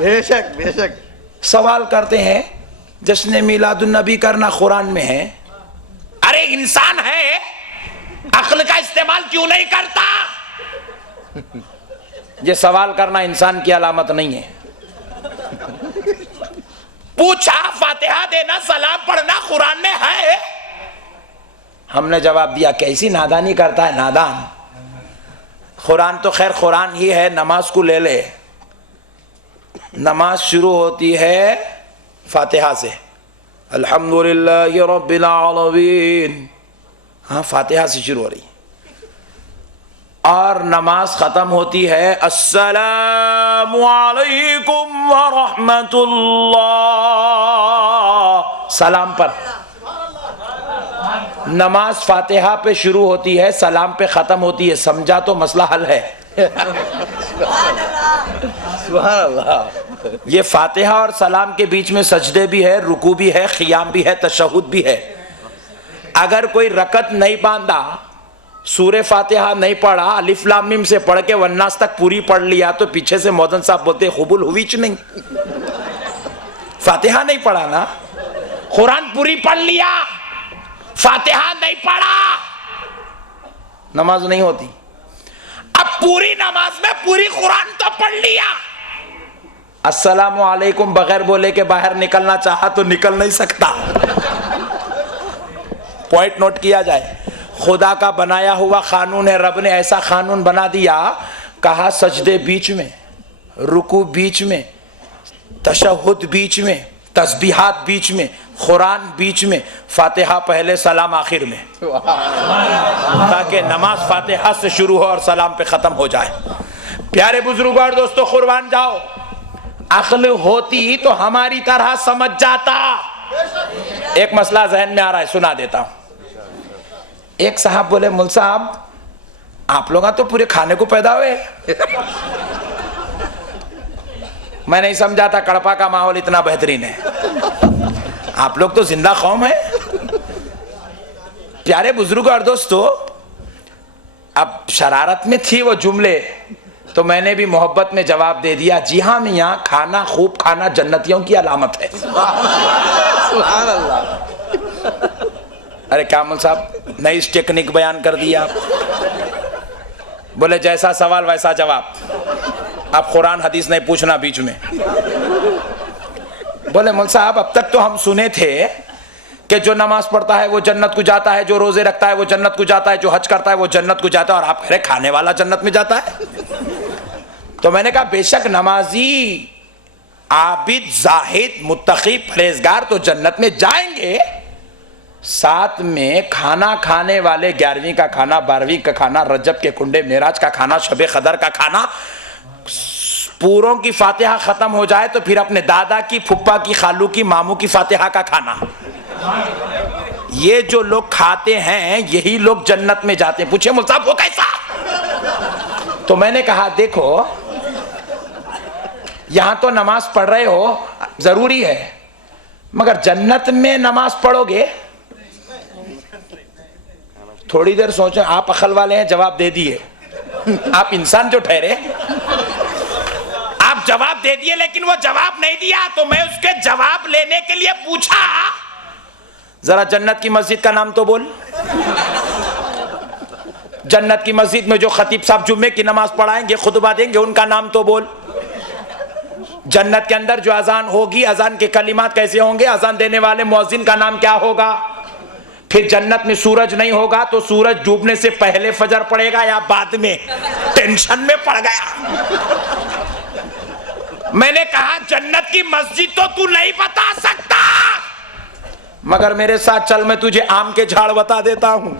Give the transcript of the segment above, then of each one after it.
बेशक बेशक। सवाल करते हैं जश्न मिलादुन नबी करना कुरान में है। अरे इंसान है, अक्ल का इस्तेमाल क्यों नहीं करता? ये सवाल करना इंसान की अलामत नहीं है। पूछा फातिहा देना, सलाम पढ़ना कुरान में है? हमने जवाब दिया कैसी नादानी करता है नादान। कुरान तो खैर कुरान ही है, नमाज को ले ले। नमाज शुरू होती है फातिहा से, अल्हम्दुलिल्लाहि रब्बिल आलमीन। हाँ, फातिहा से शुरू हो रही, और नमाज खत्म होती है अस्सलामु अलैकुम व रहमतुल्लाह, सलाम पर। नमाज फातिहा पे शुरू होती है, सलाम पे खत्म होती है। समझा तो मसला हल है। सुभान अल्लाह। ये फातिहा और सलाम के बीच में सजदे भी है, रुकू भी है, खियाम भी है, तशहुद भी है। अगर कोई रकत नहीं बांधा, सूरे फातिहा नहीं पढ़ा, अलिफ लाम मीम से पढ़ के वन्नास तक पूरी पढ़ लिया, तो पीछे से मौदन साहब बोलते कबूल हुई च नहीं। फातिहा नहीं पढ़ा ना, कुरान पूरी पढ़ लिया, फातिहा नहीं पढ़ा, नमाज नहीं होती। अब पूरी नमाज में पूरी कुरान तो पढ़ लिया, अस्सलामु अलैकुम बगैर बोले के बाहर निकलना चाहा तो निकल नहीं सकता। पॉइंट नोट किया जाए, खुदा का बनाया हुआ कानून है, रब ने ऐसा कानून बना दिया, कहा सजदे बीच में, रुकू बीच में, तशहुद बीच में, तस्बीहात बीच में, कुरान बीच में, फातिहा पहले सलाम आखिर में, ताकि नमाज फातिहा से शुरू हो और सलाम पे खत्म हो जाए। प्यारे बुजुर्गों और दोस्तों, कुर्बान जाओ, अक्ल होती तो हमारी तरह समझ जाता। एक मसला जहन में आ रहा है, सुना देता हूं। एक साहब बोले, मुल साहब आप लोग तो पूरे खाने को पैदा हुए। मैं नहीं समझा था कड़पा का माहौल इतना बेहतरीन है, आप लोग तो जिंदा कौम है। प्यारे बुजुर्गों और दोस्तों, अब शरारत में थी वो जुमले, तो मैंने भी मोहब्बत में जवाब दे दिया, जी हाँ मियाँ, खाना खूब खाना जन्नतियों की अलामत है। सुभान अल्लाह। अरे कामल साहब, नई टेक्निक बयान कर दिया। बोले जैसा सवाल वैसा जवाब, अब कुरान हदीस नहीं पूछना बीच में। बोले मुल साहब, अब तक तो हम सुने थे कि जो नमाज पढ़ता है वो जन्नत को जाता है, जो रोजे रखता है वो जन्नत को जाता है, जो हज करता है वो जन्नत को जाता है, और आप कह रहे खाने वाला जन्नत में जाता है। तो मैंने कहा बेशक नमाजी, आबिद, जाहिद, मुत्तकी, परहेजगार तो जन्नत में जाएंगे, साथ में खाना खाने वाले 11वीं का खाना, 12वीं का खाना, रजब के कुंडे, मेराज का खाना, शबे कदर का खाना, पूरों की फातिहा खत्म हो जाए तो फिर अपने दादा की, फुप्पा की, खालू की, मामू की फातिहा का खाना, ये जो लोग खाते हैं यही लोग जन्नत में जाते हैं। पूछे मुल साहब वो कैसा? तो मैंने कहा देखो, यहां तो नमाज पढ़ रहे हो, जरूरी है, मगर जन्नत में नमाज पढ़ोगे? थोड़ी देर सोचो, आप अकल वाले हैं, जवाब दे दिए। आप इंसान जो ठहरे, आप जवाब दे दिए, लेकिन वो जवाब नहीं दिया। तो मैं उसके जवाब लेने के लिए पूछा, जरा जन्नत की मस्जिद का नाम तो बोल। जन्नत की मस्जिद में जो खतीब साहब जुम्मे की नमाज पढ़ाएंगे, खुतबा देंगे, उनका नाम तो बोल। जन्नत के अंदर जो अजान होगी, अजान के कलिमात कैसे होंगे, अजान देने वाले मुअज्जिन का नाम क्या होगा। फिर जन्नत में सूरज नहीं होगा, तो सूरज डूबने से पहले फजर पड़ेगा या बाद में? टेंशन में पड़ गया। मैंने कहा जन्नत की मस्जिद तो तू नहीं बता सकता, मगर मेरे साथ चल, मैं तुझे आम के झाड़ बता देता हूँ,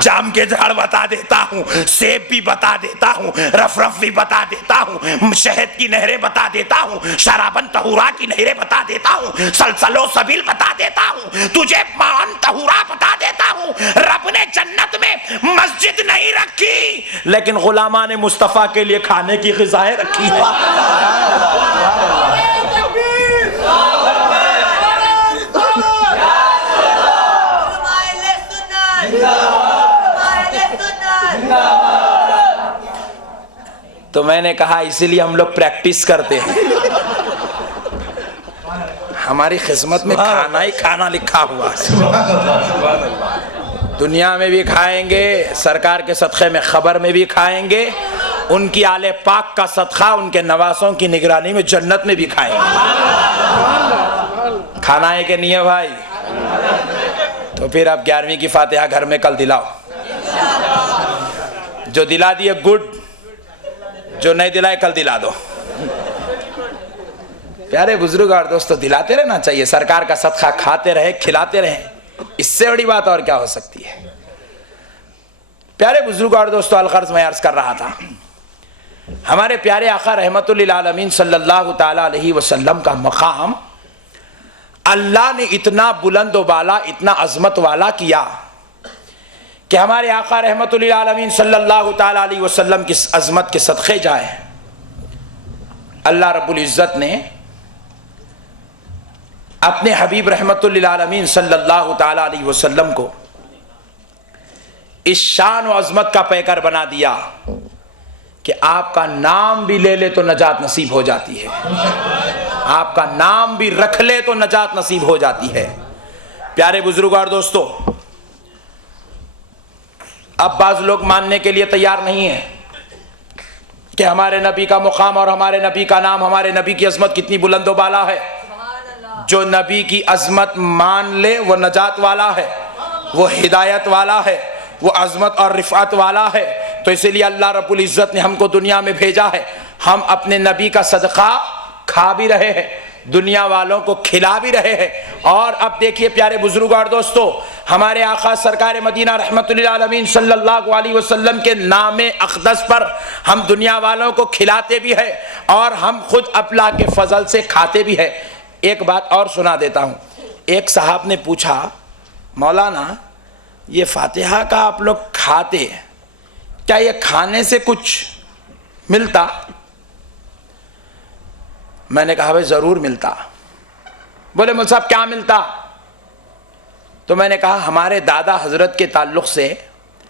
जाम के झाड़ बता देता हूँ, सेब भी बता देता हूँ, रफरफ भी बता देता हूँ, शहद की नहरें बता देता हूँ, शराबन तहुरा की नहरें बता देता हूँ, सलसलो सबील बता देता हूँ, तुझे मान तहुरा बता देता हूँ। रब ने जन्नत में मस्जिद नहीं रखी, लेकिन गुलामा ने मुस्तफा के लिए खाने की ग़िज़ाएं रखी है। तो मैंने कहा इसीलिए हम लोग प्रैक्टिस करते हैं। हमारी किस्मत में खाना ही खाना लिखा हुआ है। दुनिया में भी खाएंगे, सरकार के सदक़े में खबर में भी खाएंगे, उनकी आले पाक का सदका उनके नवासों की निगरानी में जन्नत में भी खाएंगे। खाना है कि नहीं है भाई? तो फिर आप 11वीं की फातिहा घर में कल दिलाओ। जो दिला दिए गुड, जो नहीं दिलाए कल दिला दो। प्यारे बुजुर्ग और दोस्तों, दिलाते रहना चाहिए। सरकार का सदका खाते रहे, खिलाते रहे, इससे बड़ी बात और क्या हो सकती है। प्यारे बुजुर्ग और दोस्तों, अलगर्ज मैं अर्ज कर रहा था, हमारे प्यारे आका रहमतुल्लिल आलमीन सल्लल्लाहु ताला अलैहि वसल्लम का मकाम अल्लाह ने इतना बुलंद वाला, इतना अजमत वाला किया कि हमारे आका रहमतुल्लिल आलमीन सल्लल्लाहु ताला अलैहि वसल्लम की अजमत के सदक़े जाए अल्लाह रब्बुल इज़्ज़त ने अपने हबीब रहमतुल्लिल आलमीन सल्लल्लाहु ताला अलैहि वसल्लम को इस शान और अजमत का पैकर बना दिया कि आपका नाम भी ले ले तो नजात नसीब हो जाती है, आपका नाम भी रख ले तो नजात नसीब हो जाती है। प्यारे बुजुर्ग और दोस्तों, अब बाज लोग मानने के लिए तैयार नहीं है कि हमारे नबी का मुकाम और हमारे नबी का नाम, हमारे नबी की अजमत कितनी बुलंद बाला है। जो नबी की अजमत मान ले वो नजात वाला है, वो हिदायत वाला है, वो अजमत और रिफात वाला है। तो इसलिए अल्लाह रब्बुल इज़्ज़त ने हमको दुनिया में भेजा है। हम अपने नबी का सदका खा भी रहे हैं, दुनिया वालों को खिला भी रहे हैं। और अब देखिए प्यारे बुजुर्ग और दोस्तों, हमारे आका सरकार मदीना रहमतुल्लिल आलमीन सल्लल्लाहु अलैहि वसल्लम के नामे अक़दस पर हम दुनिया वालों को खिलाते भी हैं और हम खुद अल्लाह के फजल से खाते भी हैं। एक बात और सुना देता हूँ। एक साहब ने पूछा, मौलाना ये फातिहा का आप लोग खाते, क्या ये खाने से कुछ मिलता? मैंने कहा भाई जरूर मिलता। बोले मौलवी साहब क्या मिलता? तो मैंने कहा हमारे दादा हजरत के ताल्लुक से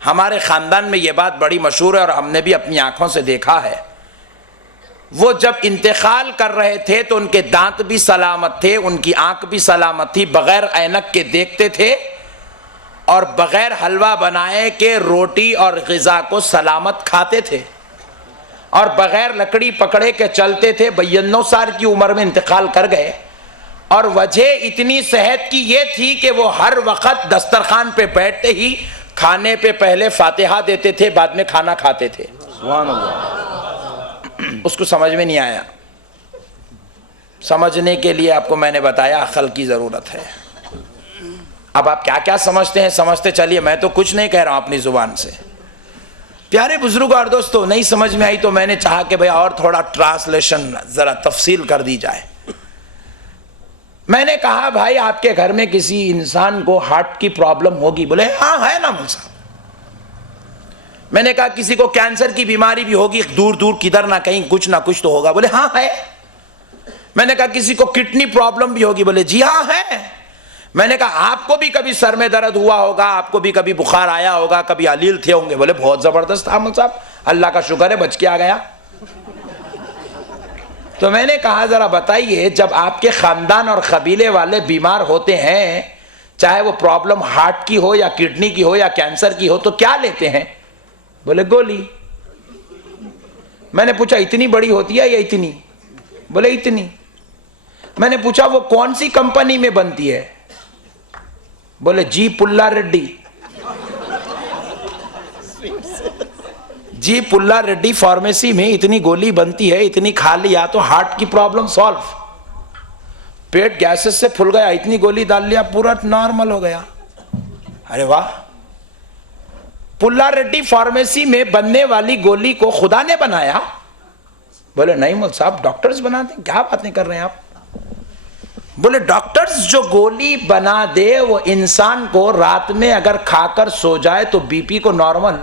हमारे ख़ानदान में ये बात बड़ी मशहूर है और हमने भी अपनी आंखों से देखा है। वो जब इंतकाल कर रहे थे तो उनके दांत भी सलामत थे, उनकी आंख भी सलामत थी, बगैर ऐनक के देखते थे और बगैर हलवा बनाए के रोटी और ग़िज़ा को सलामत खाते थे और बगैर लकड़ी पकड़े के चलते थे। 92 साल की उम्र में इंतकाल कर गए और वजह इतनी सेहत की ये थी कि वो हर वक्त दस्तरखान पे बैठते ही खाने पे पहले फातिहा देते थे, बाद में खाना खाते थे। सुभान अल्लाह। उसको समझ में नहीं आया। समझने के लिए आपको मैंने बताया अक्ल की ज़रूरत है। अब आप क्या क्या समझते हैं समझते चलिए, मैं तो कुछ नहीं कह रहा हूं अपनी जुबान से। प्यारे बुजुर्ग और दोस्तों, नहीं समझ में आई तो मैंने चाहा कि भाई और थोड़ा ट्रांसलेशन जरा तफसील कर दी जाए। मैंने कहा भाई आपके घर में किसी इंसान को हार्ट की प्रॉब्लम होगी? बोले हाँ है ना मौलवी साहब। मैंने कहा किसी को कैंसर की बीमारी भी होगी, दूर दूर किधर ना कहीं कुछ ना कुछ तो होगा? बोले हाँ है। मैंने कहा किसी को किडनी प्रॉब्लम भी होगी? बोले जी हाँ है। मैंने कहा आपको भी कभी सर में दर्द हुआ होगा, आपको भी कभी बुखार आया होगा, कभी अलील थे होंगे? बोले बहुत जबरदस्त था मौलवी साहब, अल्लाह का शुक्र है बच के आ गया। तो मैंने कहा जरा बताइए, जब आपके खानदान और कबीले वाले बीमार होते हैं, चाहे वो प्रॉब्लम हार्ट की हो या किडनी की हो या कैंसर की हो, तो क्या लेते हैं? बोले गोली। मैंने पूछा इतनी बड़ी होती है या इतनी? बोले इतनी। मैंने पूछा वो कौन सी कंपनी में बनती है? बोले जी पुल्ला रेड्डी। जी पुल्ला रेड्डी फार्मेसी में इतनी गोली बनती है, इतनी खा लिया तो हार्ट की प्रॉब्लम सॉल्व। पेट गैसेस से फूल गया, इतनी गोली डाल लिया पूरा नॉर्मल हो गया। अरे वाह। पुल्ला रेड्डी फार्मेसी में बनने वाली गोली को खुदा ने बनाया? बोले नहीं मौलवी साहब डॉक्टर्स बनाते हैं। क्या बातें कर रहे हैं आप? बोले डॉक्टर्स जो गोली बना दे वो इंसान को रात में अगर खाकर सो जाए तो बीपी को नॉर्मल,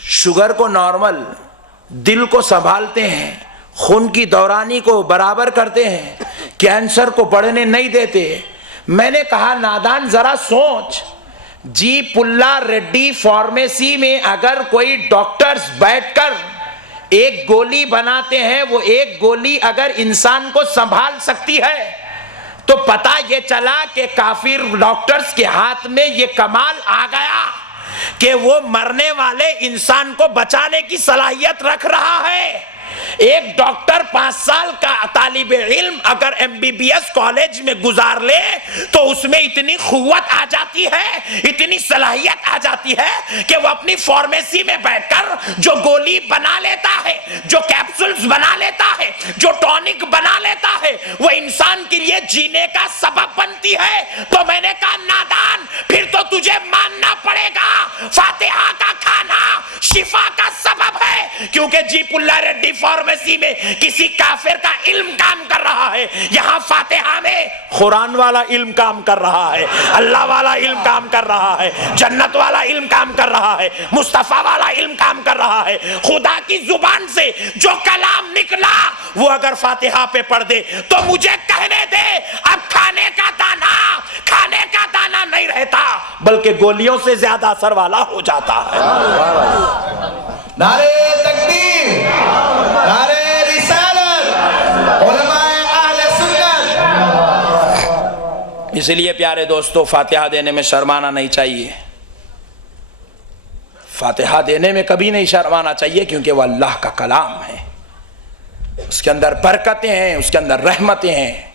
शुगर को नॉर्मल, दिल को संभालते हैं, खून की दौरानी को बराबर करते हैं, कैंसर को बढ़ने नहीं देते। मैंने कहा नादान जरा सोच, जी पुल्ला रेड्डी फार्मेसी में अगर कोई डॉक्टर्स बैठकर एक गोली बनाते हैं, वो एक गोली अगर इंसान को संभाल सकती है तो पता ये चला कि काफिर डॉक्टर्स के हाथ में ये कमाल आ गया कि वो मरने वाले इंसान को बचाने की सलाहियत रख रहा है। एक डॉक्टर 5 साल का तालिब इल्म अगर MBBS कॉलेज में गुजार ले तो उसमें इतनी खुव्वत आ जाती है, इतनी सलाहियत आ जाती है कि वो अपनी फार्मेसी में बैठकर जो गोली बना लेता है, जो कैप्सूल्स बना लेता है, जो टॉनिक बना लेता है, वो इंसान के लिए जीने का सबब बनती है। तो मैंने कहा नादान, फिर तो तुझे मानना पड़ेगा फातिहा का खाना शिफा का सबब है, क्योंकि जीपुल्ला रेड्डी फार्मेसी में किसी काफिर का इल्म काम कर रहा है, यहाँ फातिहा में कुरान वाला इल्म काम कर रहा है, अल्लाह वाला इल्म काम कर रहा है, जन्नत वाला इल्म काम कर रहा है, मुस्तफा वाला इल्म काम कर रहा है। खुदा की जुबान से जो कलाम निकला वो अगर फातिहा पे पढ़ दे तो मुझे कहने दे अब खाने का दाना नहीं रहता, बल्कि गोलियों से ज्यादा असर वाला हो जाता है। नारे तकबीर, नारे रिसालत, उलमाए अहले सुन्नत। इसलिए प्यारे दोस्तों, फातिहा देने में शर्माना नहीं चाहिए। फातिहा देने में कभी नहीं शर्माना चाहिए, क्योंकि वह अल्लाह का कलाम है, उसके अंदर बरकतें हैं, उसके अंदर रहमतें हैं।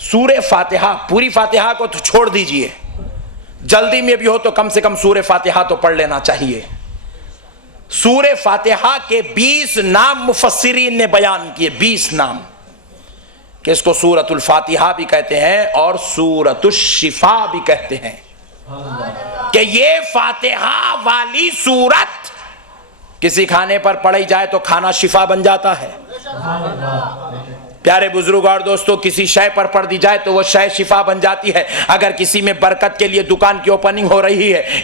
सूरे फातिहा, पूरी फातिहा को तो छोड़ दीजिए, जल्दी में भी हो तो कम से कम सूरे फातिहा तो पढ़ लेना चाहिए। सूरे फातिहा के 20 नाम मुफस्सिरीन ने बयान किए, 20 नाम, कि इसको सूरतुल फातिहा भी कहते हैं और सूरतुश शिफा भी कहते हैं, कि ये फातिहा वाली सूरत किसी खाने पर पढ़ी जाए तो खाना शिफा बन जाता है। प्यारे बुजुर्ग और दोस्तों, किसी शय पर पढ़ दी जाए तो वह शय शिफा बन जाती है। अगर किसी में बरकत के लिए दुकान की ओपनिंग हो रही है,